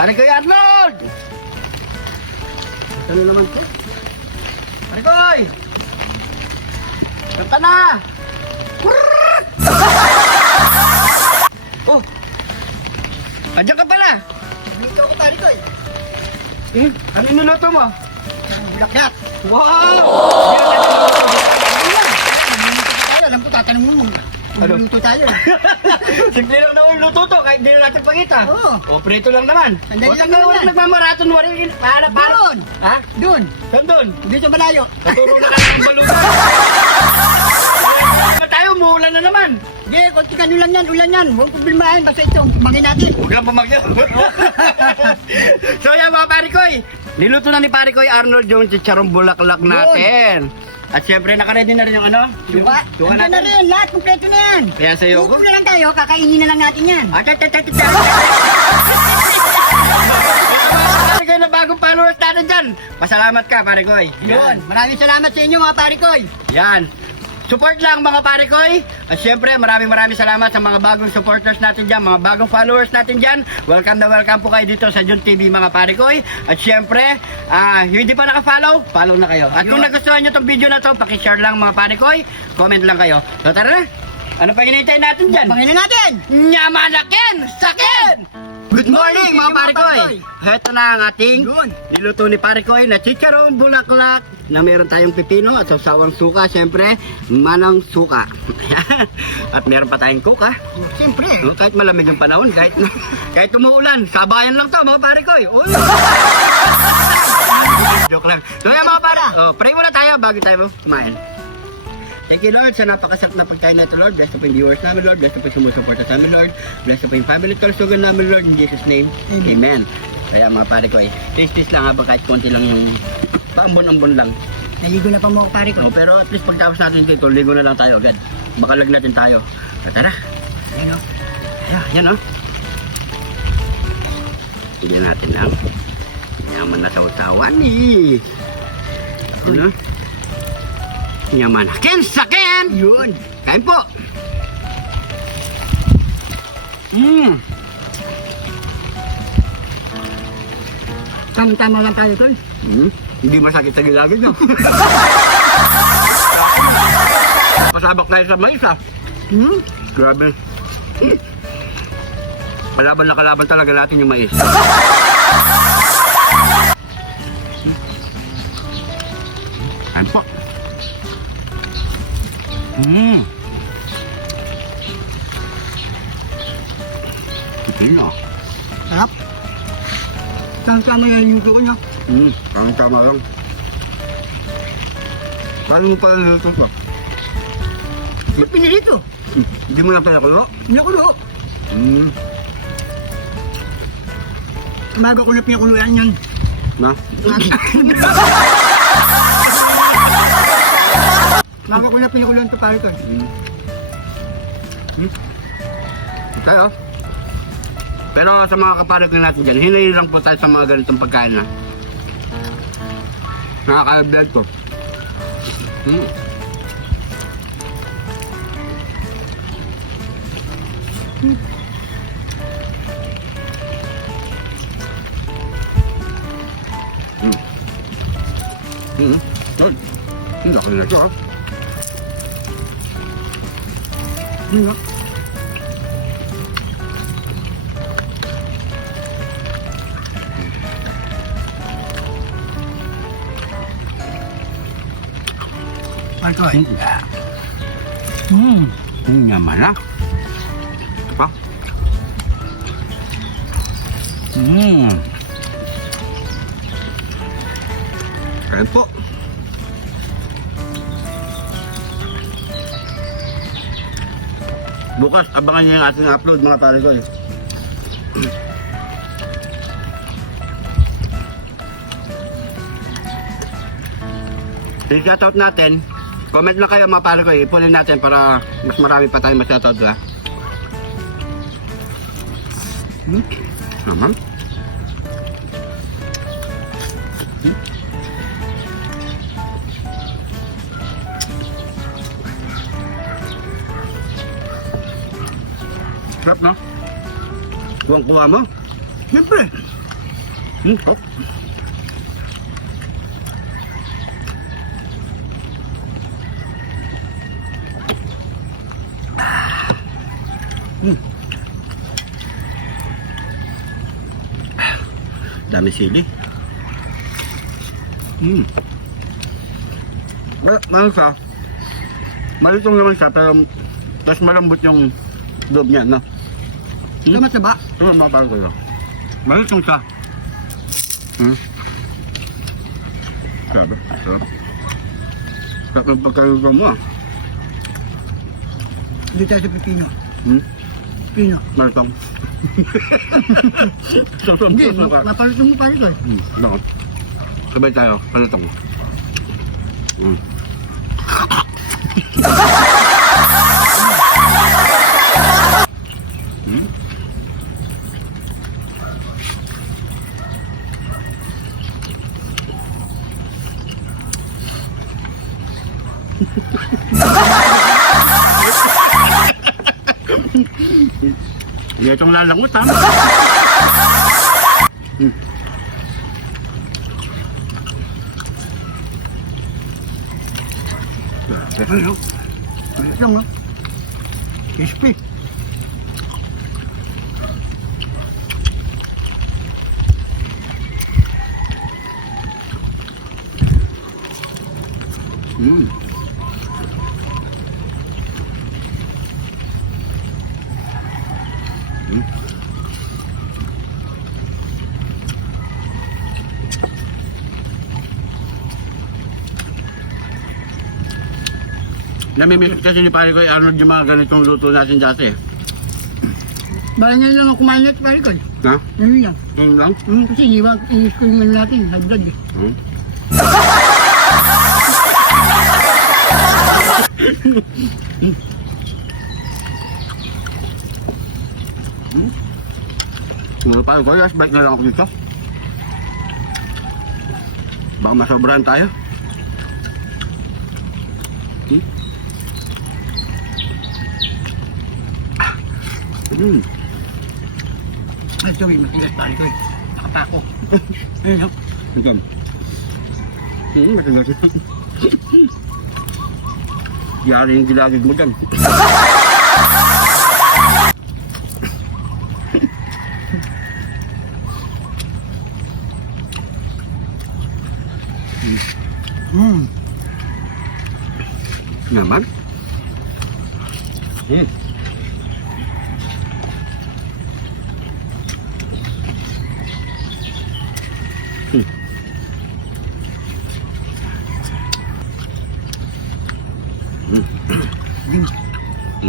Pare Koy Arnold! Ano naman to? Pare Koy! Kanta na! Oh! Andiyan ka pala! Luto ko, Pare Koy. Ano niluto mo? Bulaklak. Wow! Alam ko, tatanong mo. Ano? Luto tayo. Simple lang naman luto to, kahit di na natin pakita. Oo. O, preto lang naman. Sandali O, lang saan ka naman. walang nagmamarathon mo rin? Para. Doon. Ha? Doon. Saan doon? Dito malayo. Naturo na natin ang balutan. Ba tayo, umuulan na naman. Hindi, konti ka lang yan. Ulan yan. Huwag problemahin. Basta ito, mangin natin. Huwag lang pumagyo. So yan mga pare koy, niluto na ni pare koy Arnold yung chicharong bulaklak natin. At syempre nakaredy na rin yung ano? Suka. Suka Andyan na natin. rin. Lahat, kumpleto na yan. Kaya sa'yo ko. Hukom na lang tayo. Kakainin na lang natin yan. Pare koy na bagong followers natin dyan. Pasalamat ka pare koy. Yun. Maraming salamat sa inyo mga Pare Koy. Yan. Support lang mga pare koy. At syempre maraming salamat sa mga bagong supporters natin dyan, mga bagong followers natin dyan. Welcome na welcome po kayo dito sa Jun TV mga pare koy. At syempre, hindi pa naka-follow, follow na kayo. At kung nagustuhan nyo tong video na to, pakishare lang mga pare koy. Comment lang kayo. So tara na. Ano pa hinihintay natin dyan? Mangin na natin. Nyamanakin! Sakin! Good morning mga pare koy! Heto na ang ating Yun. niluto ni pare koy na chicharong bulaklak na meron tayong pipino at sawsawang suka, syempre manang suka. At meron pa tayong kuka. Siyempre. Kahit malamig yung panahon, kahit umuulan, sabayan lang to mga pare koy. Joke lang. So yan mga pare, pray muna tayo bago tayo kumain. Thank you Lord sa napakasarap na pagkain natin Lord. Bless po yung viewers namin Lord. Bless po yung sumusuporta sa amin Lord. Bless po yung family kalsugan namin Lord. In Jesus name, Amen. Kaya mga pare ko taste lang habang kahit konti lang yung paambon-ambon lang. Naligo na pa mo ako, Pare Koy. Pero at least pagtapos natin dito, ligo na lang tayo agad. Bakalag natin tayo. Tara. Ayun o. Yan o. Tignan natin lang. Yaman na saw-sawan eh. Ano? Yaman. Sakin! Yun. Kain po! Tama-tama lang tayo, Koy. Hindi masakit sa gilagid no? Pasabak tayo sa mais ah. Grabe. Kalaban na kalaban talaga natin yung mais. Kain po. Ito Sarap. Tama-tama yan yung ko niya. Tama lang. Paano mo pala niluto ito? Ba't pinilito? Hindi mo lang pala kulo? Pinakulo. Umaga ko na pinakuluan yan. Na? Umaga ko na pinakuluan ito, Pare Koy. Tayo. Pero sa mga kaparit na natin dyan, hinayin lang po tayo sa mga ganitong pagkain na nakaka-blood ko. Good. Hindi ako na ito. Pare Koy. Nyaman na. Ito pa. Ayan po. Bukas, abangan niyo yung ating upload mga pare ko. I-shoutout natin. Comment lang kayo mga pare ko. Ipunin natin para mas marami pa tayong ma-shoutout ba. Naman. Sarap no? Kuwang-kuwa mo? Siyempre. Oh. Dami sili. Ano siya? Malitong naman siya, pero tapos malambot yung loob niya, no? Tama sa ba? Ito mga bago ko. Malitong siya. Sabi, sarap. Sarap ng pagkaluto mo, ah. Hindi tayo sa pipino. Pino. Malitong. Hindi, mapalitan mo pare ko. Bako. Sabay tayo, malitong. Hindi itong lalangot, ha? Ano? Ano lang ha? Crispy. Namimilit kasi ni pare ko Arnold yung mga ganitong luto natin dati. Bala niya lang ako kumain pare ko. Ha? Ano yan? Ano lang? Kasi hindi ba i-screen man natin, hagdag eh. Ano pare ko, yes, bike na lang ako dito. Baka masobrahan tayo. Ay, sorry, matigas pare ko eh. Nakapako. Ayun o. Ito. Matigas. Yari yung gilagid mo dyan. Naman.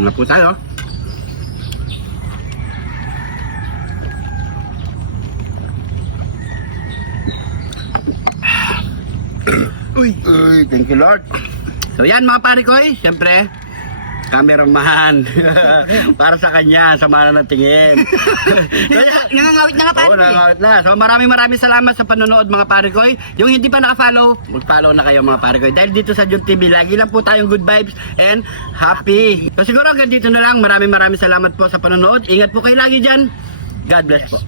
Na po tayo. Uy, thank you Lord. So yan mga pare ko, siyempre cameraman. Para sa kanya, sa mana ng tingin. Nangangawit na nga pare Oo, ko eh. nangawit na. So maraming salamat sa panonood mga pare ko. Yung hindi pa naka-follow, mag-follow na kayo mga pare ko. Dahil dito sa Jun TV, lagi lang po tayong good vibes and happy. So siguro hanggang dito na lang. Maraming salamat po sa panonood. Ingat po kayo lagi dyan. God bless po.